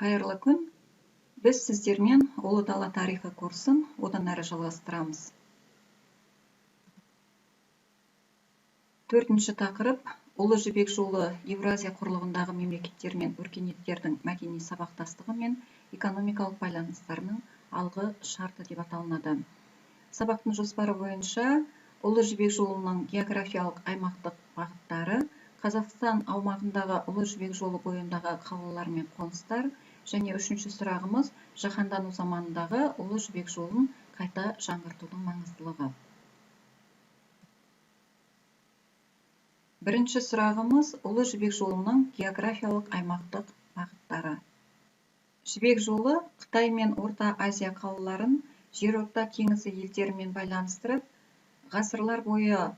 Қайырлы күн. Біз сіздермен Ұлы дала тарихы курсын одан әрі жалғастырамыз. Төртінші тақырып Ұлы Жібек жолы Еуразия құрлығындағы мемлекеттер мен өркениеттердің мәдени сабақтастығы мен экономикалық байланыстарының алғы шарты деп аталынады. Сабақтың жоспары бойынша Ұлы Жібек жолының географиялық аймақтық бағыттары, Қазақстан аумағындағы Ұлы Жібек жолы бойындағы қалалар мен қоныстар, және үшінші сұрағымыз жаһандану заманындағы Ұлы Жібек жолын қайта жаңғыртудың маңыздылығы. Бірінші сұрағымыз Ұлы Жібек жолының географиялық аймақтық бағыттары. Жібек жолы Қытай мен Орта Азия қалаларын жерорта теңізі елдерімен байланыстырып, ғасырлар бойы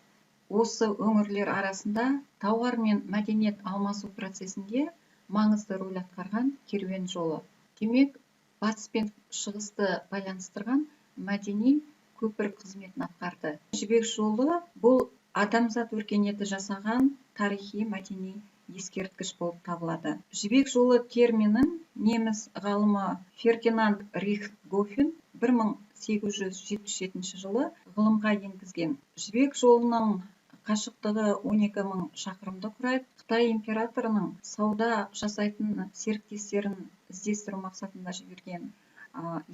осы өңірлер арасында тауар мен мәдениет алмасу процесінде маңызды рөл атқарған керуен жолы. Демек, батыс пен шығысты байланыстырған мәдени көпір қызметін атқарды. Жібек жолы бұл адамзат өркениеті жасаған тарихи мәдени ескерткіш болып табылады. Жібек жолы терминін неміс ғалымы Фердинанд Рихтгофен 1877 жылы ғылымға енгізген. Жібек жолының қашықтығы 12.000 шақырымды құрайды. Қытай императорының сауда жасайтын серіктестерін іздестіру мақсатында жіберген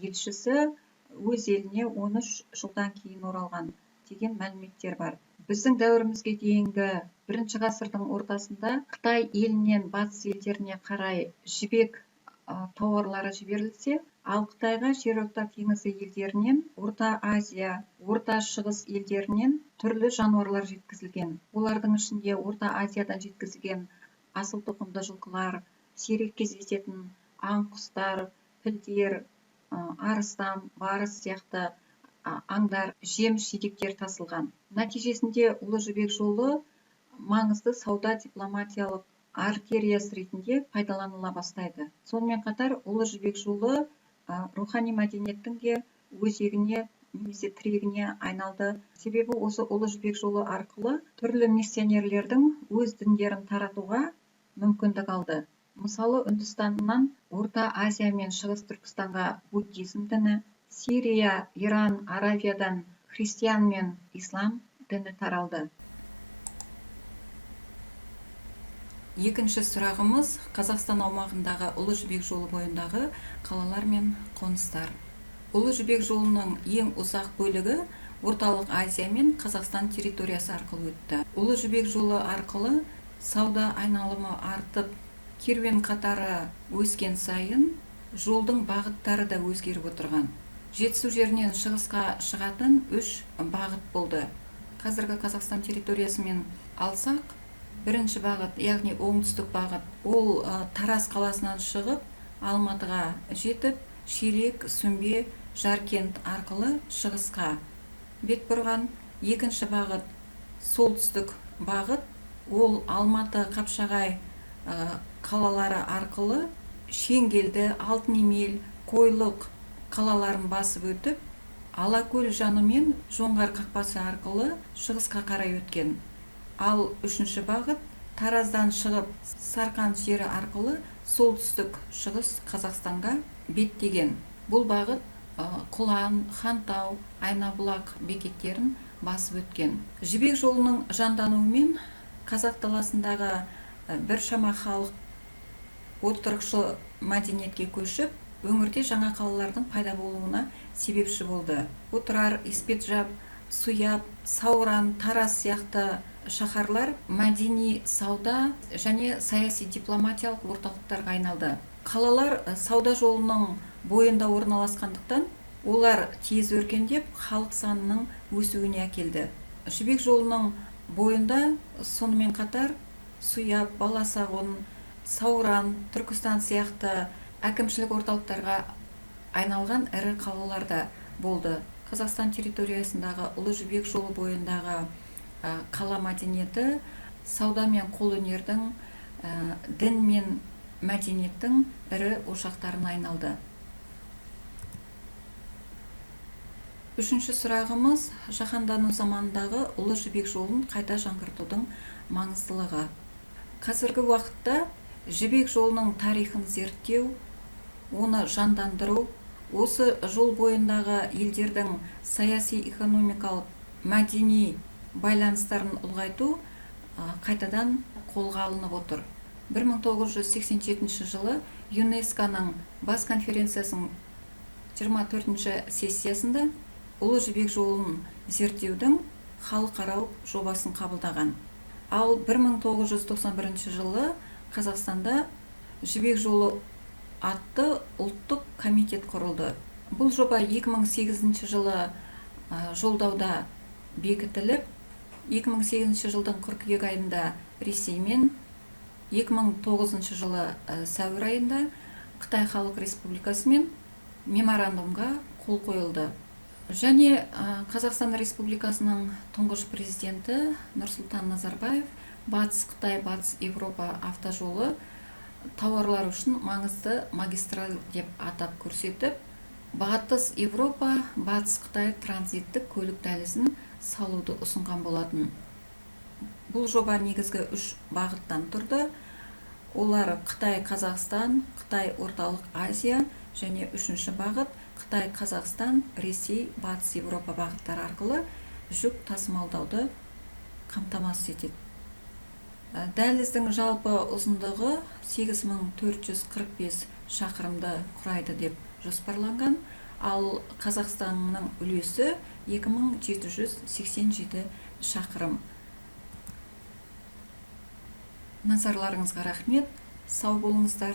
елшісі өз еліне 13 жылдан кейін оралған деген мәліметтер бар. Біздің дәуірімізге дейінгі 1 ғасырдың ортасында Қытай елінен батыс елдеріне қарай жібек тауарлары жіберілсе, ал Қытайға жерорта теңізі елдерінен, Орта Азия, Орта Шығыс елдерінен түрлі жануарлар жеткізілген. Олардың ішінде Орта Азиядан жеткізілген асыл тұқымды жылқылар, сирек кездесетін аң құстар, пілдер, арыстан, барыс сияқты аңдар, жеміс-жидектер тасылған. Нәтижесінде Ұлы Жібек жолы маңызды сауда дипломатиялық артериясы ретінде пайдаланыла бастайды. Сонымен қатар Ұлы Жібек жолы рухани мәдениеттің де өзегіне немесе тірегіне айналды. Себебі осы Ұлы Жібек жолы арқылы түрлі миссионерлердің өз діндерін таратуға мүмкіндік алды. Мысалы, Үндістаннан Орта Азия мен Шығыс Түркістанға буддизм діні, Сирия, Иран, Аравиядан христиан мен ислам діні таралды. Екінші сұрағымыз Қазақстан аумағындағы Ұлы Жібек жолы бойындағы қалалар мен қоныстар. Ұлы Жібек жолының ең ұзақ бөлігі Орталық Азия мен Қазақстан территориясы арқылы өтті. Ұлы Жібек жолы арқылы сауда айналымы артып, керуен қатары өскен сайын жолдың бағыттары да өзгеріп отырған. Жетісу жерінен шығысқа шығатын 3 бағыт болды. Қазіргі Қазақстан территориясымен алсақ, бірінші бағыт, яғни оңтүстік бағыт, ол Тараз қаласынан шығып, Алматыға жетіп, Шелек, Сүмбе, Жаркент арқылы шығысқа бет бұрған. Екінші бағыт, солтүстік бағыт, ол Алматы, Қапшағай қалалары арқылы Шеңгелді, Алтынемел, Қойлық қалаларын басып өтіп, Алакөл жаны мен Жоңғар қақпасы арқылы шығысқа қарай өткен. Ал үшінші бағыт Тараздан шығып Сарқан жері арқылы солтүстік шығыс Қазақстанға беттеген. Бұл бағыт Құлан, Хантау, Айнабұлақ бекеттерін басып өткен. Жібек жолының жандануымен қазақ даласындағы біршама халық отырықшы мәдениетке көшіп, өңірде жаңа қалалардың пайда болуына себепші болды. Отырар, Испетжаб, Суяб, Сауран, Тараз сияқты шаһарлар мәдени, сауда және саяси дипломатиялық орталықтарға айналды. Қалалар сауда жолының бойында орналасқандықтан, олар тез өркендеп, халық санының өсуіне әкелді. Жібек жолының бойында сонымен қатар Суяб, Баласағұн, Сауран, Түркістан сияқты әкімшілік орталықтарға айналған ірі қалалар да болды. Қазақстан территориясындағы Ұлы Жібек жолы бойындағы қала мәдениеті сауда мен қолөнердің, дін мен мәдениеттің ірі ошақтарына айналды. Үшінші сұрағымыз жаһандану заманындағы Ұлы Жібек жолын қайта жаңғыртудың маңыздылығы. Қазіргі уақытта Жібек жолының тарихын зерттеу, оны жандандыру, осы жол бойындағы елдердің саяси, экономикалық, мәдени байланыстарын ұлғайту қайтадан қолға алынып отыр. 1987 жылы ЮНЕСКО-ның бас конференциясының 24-ші сессиясында Ұлы жібек жолын зерттеудің халықаралық жобасын қабылдаған. Ал 1991 жылы Қазақстанда жібек жолы атты ұлттық комитет құрылды. Бұл жоба 2008 жылы жолдауда бекітіліп, 2008 жылдың қыркүйек айында Ресеймен, 2009 жылы сәуір айында Қытай Халық Республикасымен меморандумға қол қойылды. Және Қазақстан Республикасының тұңғыш президенті Нұрсұлтан Назарбаев Батыс Қытай, Батыс Европа автожолы тауарлар үшін маңызды магистраль деп атап көрсетіп, Батыс Европа, Батыс Қытай транзиттік көлік дәлізін салуды ұсынған болатын. Бұл жоба негізгі 3 бағыттан тұрды. Олар Қытай Қазақстан, Қытай Орталық Азия және 3-ші бағыт Қытай Қазақстан, Ресей, Батыс Европа бағыттары арқылы жүк тасымалдауды қамтамасыз етеді. Дәліздің жалпы ұзындығы 8445 шақырымды құрайды деп жоспарланған, ал Қазақстанның үлесі 2787 шақырым. Назарларыңызға рахмет, сау болыңыздар.